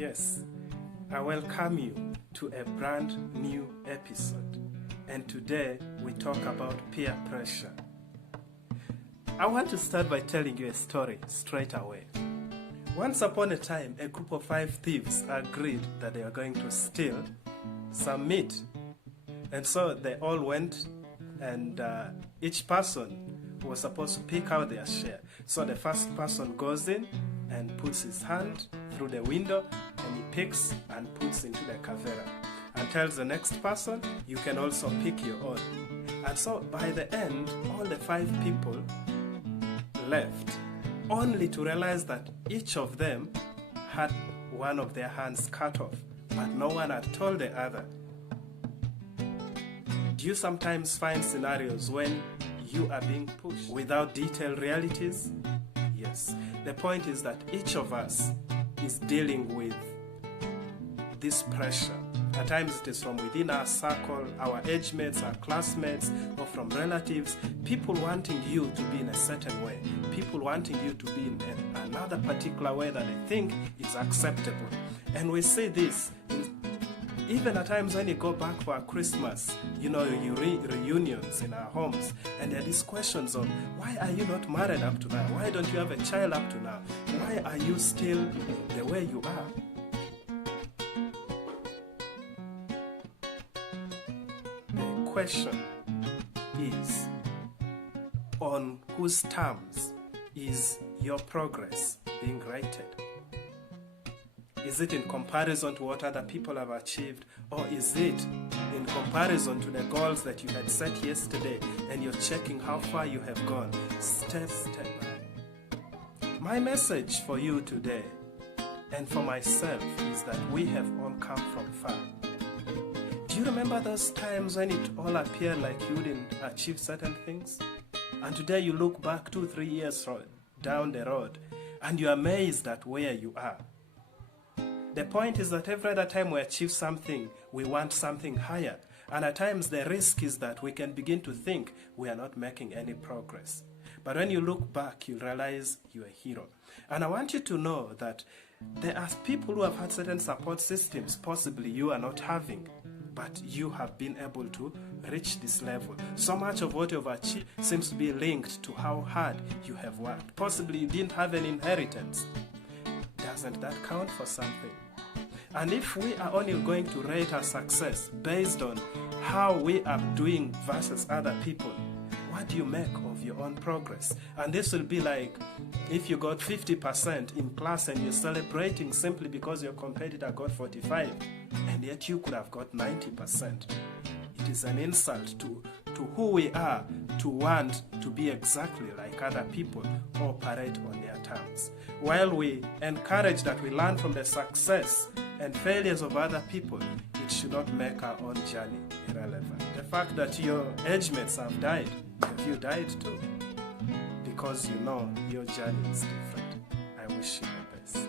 Yes, I welcome you to a brand new episode, and today we talk about peer pressure. I want to start by telling you a story straight away. Once upon a time, a group of 5 thieves agreed that they were going to steal some meat. And so they all went, and each person was supposed to pick out their share. So the first person goes in and puts his hand through the window, and he picks and puts into the kavera and tells the next person, you can also pick your own. And so by the end, all the 5 people left, only to realize that each of them had one of their hands cut off, but no one had told the other. Do you sometimes find scenarios when you are being pushed without detailed realities? Yes. The point is that each of us is dealing with this pressure. At times it is from within our circle, our age mates, our classmates, or from relatives, people wanting you to be in a certain way, people wanting you to be in another particular way that they think is acceptable. And we see this even at times when you go back for our Christmas, reunions in our homes, and there are these questions of, why are you not married up to now? Why don't you have a child up to now? Why are you still the way you are? The question is, on whose terms is your progress being rated? Is it in comparison to what other people have achieved, or is it in comparison to the goals that you had set yesterday and you're checking how far you have gone step by? My message for you today and for myself is that we have all come from far. Do you remember those times when it all appeared like you didn't achieve certain things? And today you look back 2-3 years down the road and you're amazed at where you are. The point is that every other time we achieve something, we want something higher. And at times the risk is that we can begin to think we are not making any progress. But when you look back, you realize you're a hero. And I want you to know that there are people who have had certain support systems, possibly you are not having, but you have been able to reach this level. So much of what you've achieved seems to be linked to how hard you have worked. Possibly you didn't have an inheritance. Doesn't that count for something? And if we are only going to rate our success based on how we are doing versus other people, what do you make of your own progress? And this will be like if you got 50% in class and you're celebrating simply because your competitor got 45, and yet you could have got 90%. It is an insult to who we are to want to be exactly like other people or operate on their terms. While we encourage that we learn from the success and failures of other people, it should not make our own journey irrelevant. The fact that your age mates have died, have you died too? Because you know your journey is different. I wish you the best.